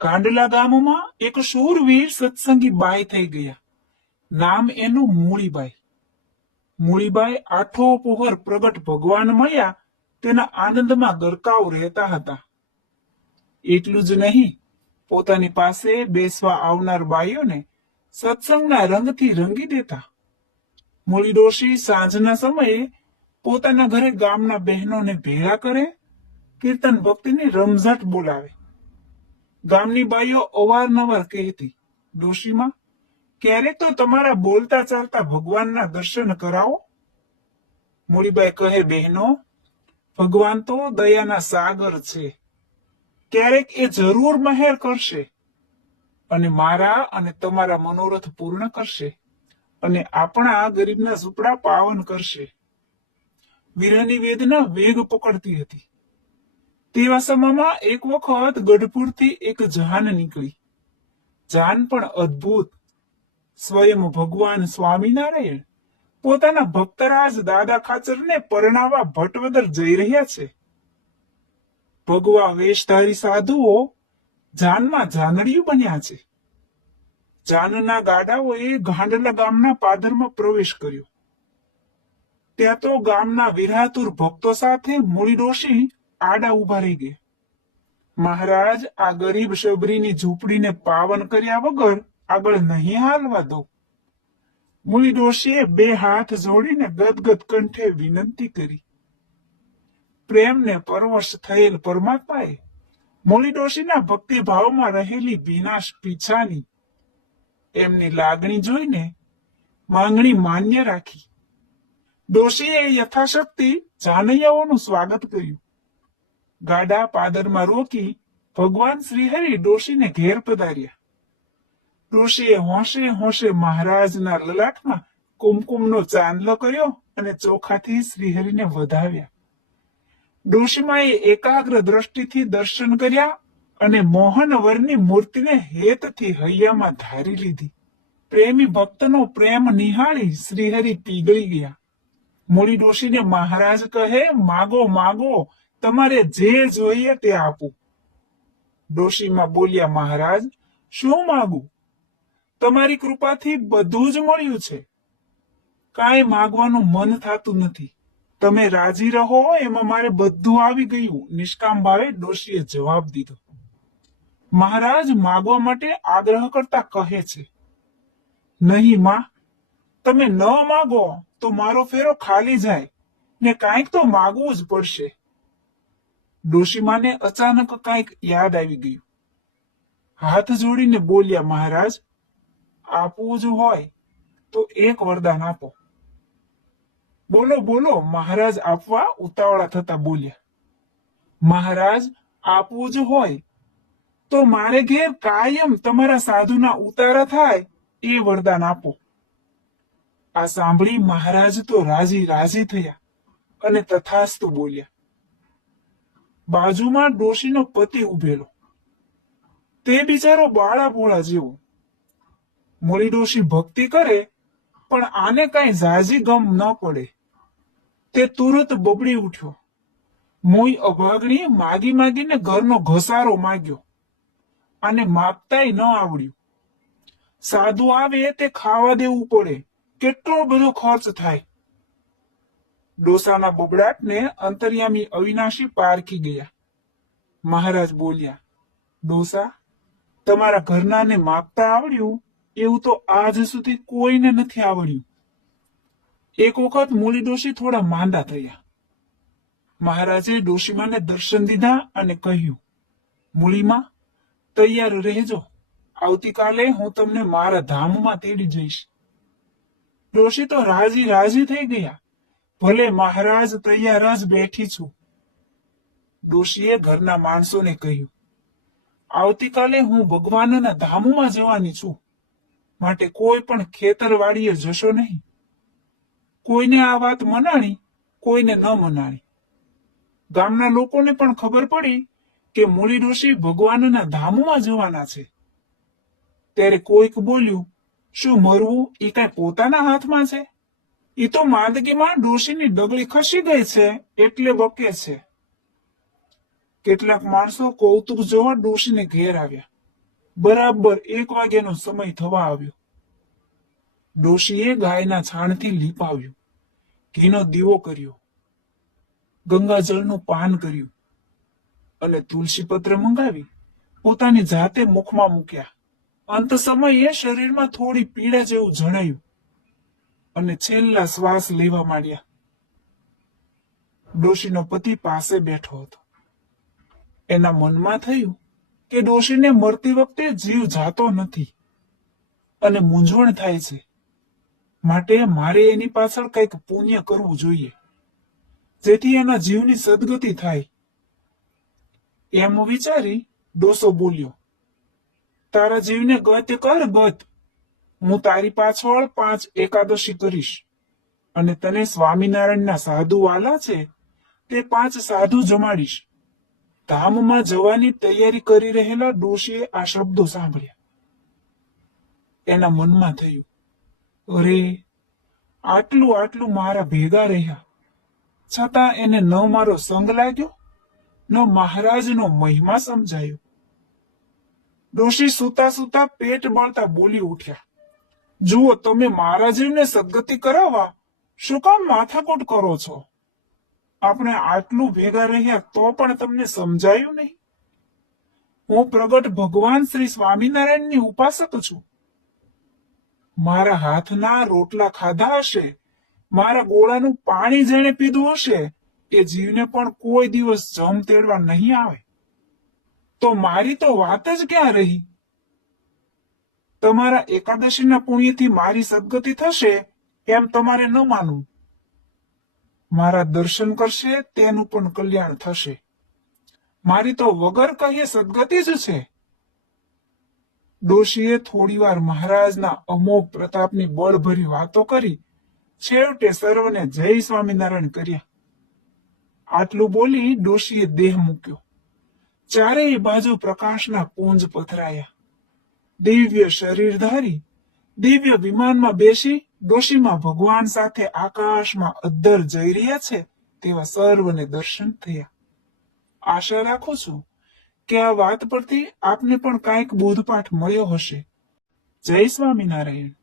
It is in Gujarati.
કાંડલા ગામમાં એક શૂરવીર સત્સંગી બાઈ થઈ ગયા. નામ એનું મૂળીબાઈ. મૂળીબાઈ આઠો પોહર પ્રગટ ભગવાન મળ્યા, તેના આનંદમાં ગરકાવ રહેતા હતા. એટલું જ નહીં, પોતાની પાસે બેસવા આવનાર બાઈઓને સત્સંગના રંગથી રંગી દેતા. મૂળી ડોશી સાંજના સમયે પોતાના ઘરે ગામના બહેનોને ભેગા કરે, કીર્તન ભક્તિની રમઝટ બોલાવે. ગામની બાઈઓ અવારનવાર કહેતી ડોશીમાં ક્યારેક તો તમારા બોલતા ચાલતા ભગવાનના દર્શન કરાવો? મૂળીબાઈ કહે, બહેનો, ભગવાન તો દયાના સાગર છે. ક્યારેક એ જરૂર મહેર કરશે અને મારા અને તમારા મનોરથ પૂર્ણ કરશે અને આપણા ગરીબના ઝૂંપડા પાવન કરશે. વીરની વેદના વેગ પકડતી હતી. તેવા સમયમાં એક વખત ગઢપુરથી એક જાન નીકળી. જાન પણ અદ્ભુત. સ્વયં ભગવાન સ્વામિનારાયણ પોતાના ભક્તરાજ દાદા ખાચરને પરણાવવા ભટવદર જઈ રહ્યા છે. ભગવા વેશધારી સાધુઓ જાનમાં જાનડિયું બન્યા છે. જાનના ગાડાઓએ ગાંડલા ગામના પાદરમાં પ્રવેશ કર્યો. ત્યાં તો ગામના વિરાતુર ભક્તો સાથે મૂળી ડોશી આડા ઊભા રહી ગયા મહારાજ આ ગરીબ શબરીની ઝૂંપડીને પાવન કર્યા વગર આગળ નહીં હાલવા દો. મૂળી ડોશીએ બે હાથ જોડીને ગદગદ કંઠે વિનંતી કરી. પ્રેમને પરવશ થયેલ પરમાત્માએ મૂળી ડોશીના ભક્તિ ભાવમાં રહેલી વિનાશ પીછાની એમની લાગણી જોઈને માંગણી માન્ય રાખી. ડોશીએ યથાશક્તિ જાનૈયાઓનું સ્વાગત કર્યું. ગાડા પાદરમાં રોકી ભગવાન શ્રીહરિ ડોશીને ઘેર પધાર્યા. ડોશીએ હોંશે હોંશે મહારાજના લલાટમાં કુમકુમનો ચાંદલો કર્યો અને ચોખાથી શ્રીહરિને વધાવ્યા. ડોશીમાએ એકાગ્ર દ્રષ્ટિથી દર્શન કર્યા અને મોહનવરની મૂર્તિને હેતથી હૈયામાં ધારી લીધી. પ્રેમી ભક્તનો પ્રેમ નિહાળી શ્રીહરિ પીગળી ગયા. મૂળી ડોશીને મહારાજ કહે, માગો માગો તમારે જે જોઈએ તે આપું. ડોશીમાં બોલ્યા, મહારાજ, શું માગું? તમારી કૃપાથી બધું જ મળ્યું છે. કાંઈ માગવાનું મન થતું નથી. તમે રાજી રહો, એમાં મારે બધું આવી ગયું. નિષ્કામ ભાવે ડોશીએ જવાબ દીધો. મહારાજ, માગવા માટે આગ્રહ કરતા કહે છે. નહીં, માં. તમે ન માગો તો મારો ફેરો ખાલી જાય ને કાંઈક તો માગવું જ પડશે. ડોશીમાને અચાનક કાંઈક યાદ આવી ગયું. હાથ જોડીને બોલ્યા, મહારાજ, આપવું જ હોય તો એક વરદાન આપો. બોલો બોલો, મહારાજ આપવા ઉતાવળા થતા બોલ્યા. મહારાજ, આપવું જ હોય તો મારે ઘેર કાયમ તમારા સાધુના ઉતારા થાય એ વરદાન આપો. આ સાંભળી મહારાજ તો રાજી રાજી થયા અને તથાસ્તુ બોલ્યા. બાજુમાં ડોશીનો પતિ ઉભેલો તે બિચારો બાળા ભોળા જેવો. મોડી ડોશી ભક્તિ કરે, પણ આને કઈ ઝાઝી ગમ ન પડે. તે તુરત બબડી ઉઠ્યો. મોઈ અભાગણી માગી માગીને ઘરનો ઘસારો માગ્યો અને માપતાય ન આવડ્યું. સાધુ આવે તે ખાવા દેવું પડે. કેટલો બધો ખર્ચ થાય. ડોસાના બોબડાટને અંતર્યામી અવિનાશી પારખી ગયા. મહારાજ બોલ્યા, ડોસા, તમારા ઘરનાને માપતા આવડ્યું? એવું તો આજ સુધી કોઈને નથી આવડ્યું. એક વખત મૂળી ડોશી થોડા માંદા થયા. મહારાજે ડોશીમાને દર્શન દીધા અને કહ્યું, મૂળીમાં, તૈયાર રહેજો. આવતીકાલે હું તમને મારા ધામમાં તેડી જઈશ. ડોશી તો રાજી રાજી થઈ ગયા. ભલે મહારાજ તૈયાર જ બેઠી છું. ડોશીએ ઘરના માણસોને કહ્યું, આવતીકાલે હું ભગવાનના ધામમાં જવાની છું. માટે કોઈ પણ ખેતરવાડીએ જશો નહીં. કોઈને આ વાત મનાણી, કોઈને ન મનાણી. ગામના લોકોને પણ ખબર પડી કે મૂળી ડોશી ભગવાનના ધામમાં જવાના છે. ત્યારે કોઈક બોલ્યું, શું મરવું એ કઈ પોતાના હાથમાં છે? એ તો માંદગીમાં ડોશીની ડગલી ખસી ગઈ છે, એટલે બકે છે. કેટલાક માણસો કૌતુક જોવા ડોશીને ઘેર આવ્યા. બરાબર એક વાગ્યાનો સમય થવા આવ્યો. ડોશીએ ગાયના છાણથી લીપાવ્યું. ઘીનો દીવો કર્યો. ગંગાજળનું પાન કર્યું. અને તુલસી પત્ર મંગાવી. પોતાની જાતે મુખમાં મૂક્યા. અંત સમયે શરીરમાં થોડી પીડા જેવું જણાયું. અને છેલ્લા શ્વાસ લેવા માંડ્યા. ડોશીનો પતિ પાસે બેઠો હતો. એના મનમાં થયું કે ડોશીને મરતી વખતે જીવ જાતો નથી. અને મૂંઝવણ થાય છે. માટે મારે એની પાછળ કંઈક પુણ્ય કરવું જોઈએ. જેથી એના જીવની સદગતિ થાય. એમ વિચારી ડોસો બોલ્યો, તારા જીવને ગત કર ગત. હું તારી પાછળ પાંચ એકાદશી કરીશ. અને તને સ્વામિનારાયણના સાધુ વાલા છે તે પાંચ સાધુ જમાડીશ. ધામમાં જવાની તૈયારી કરી રહેલા ડોશીએ આ શબ્દો સાંભળ્યા. એના મનમાં થયું, અરે, આટલું આટલું મારા ભેગા રહ્યા. છતાં એને ન મારો સંગ લાગ્યો, ન મહારાજનો મહિમા સમજાયો. ડોશી સુતા સુતા પેટ બળતા બોલી ઉઠ્યા. જુઓ, તમે મારા જીવને સદગતિ કરાવવા શું કામ માથાકૂટ કરો છો? આપણે આટલું ભેગા રહ્યા તો પણ તમને સમજાયું નહીં. હું પ્રગટ ભગવાન શ્રી સ્વામિનારાયણની ઉપાસક છું. મારા હાથના રોટલા ખાધા હશે, મારા ગોળાનું પાણી જેણે પીધું હશે, એ જીવને પણ કોઈ દિવસ જમ તેડવા નહીં આવે. તો મારી તો વાત જ ક્યાં રહી? તમારા એકાદશીના પુણ્યથી મારી સદગતિ થશે એમ તમારે ન માનવું. મારા દર્શન કરશે, તેનું પણ કલ્યાણ થશે. મારી તો વગર કહીએ સદગતિ જ છે. ડોશીએ થોડીવાર મહારાજના અમોઘ પ્રતાપની બળભરી વાતો કરી. છેવટે સર્વને જય સ્વામિનારાયણ કર્યા. આટલું બોલી ડોશીએ દેહ મૂક્યો. ચારેય બાજુ પ્રકાશના પુંજ પથરાયા. દિવ્ય શરીર ધારી, દિવ્ય વિમાનમાં બેસી ડોશીમાં ભગવાન સાથે આકાશમાં અદ્ધર જઈ રહ્યા છે તેવા સર્વને દર્શન થયા. આશા રાખું છું કે આ વાત પરથી આપને પણ કાંઈક બોધપાઠ મળ્યો હશે. જય સ્વામિનારાયણ.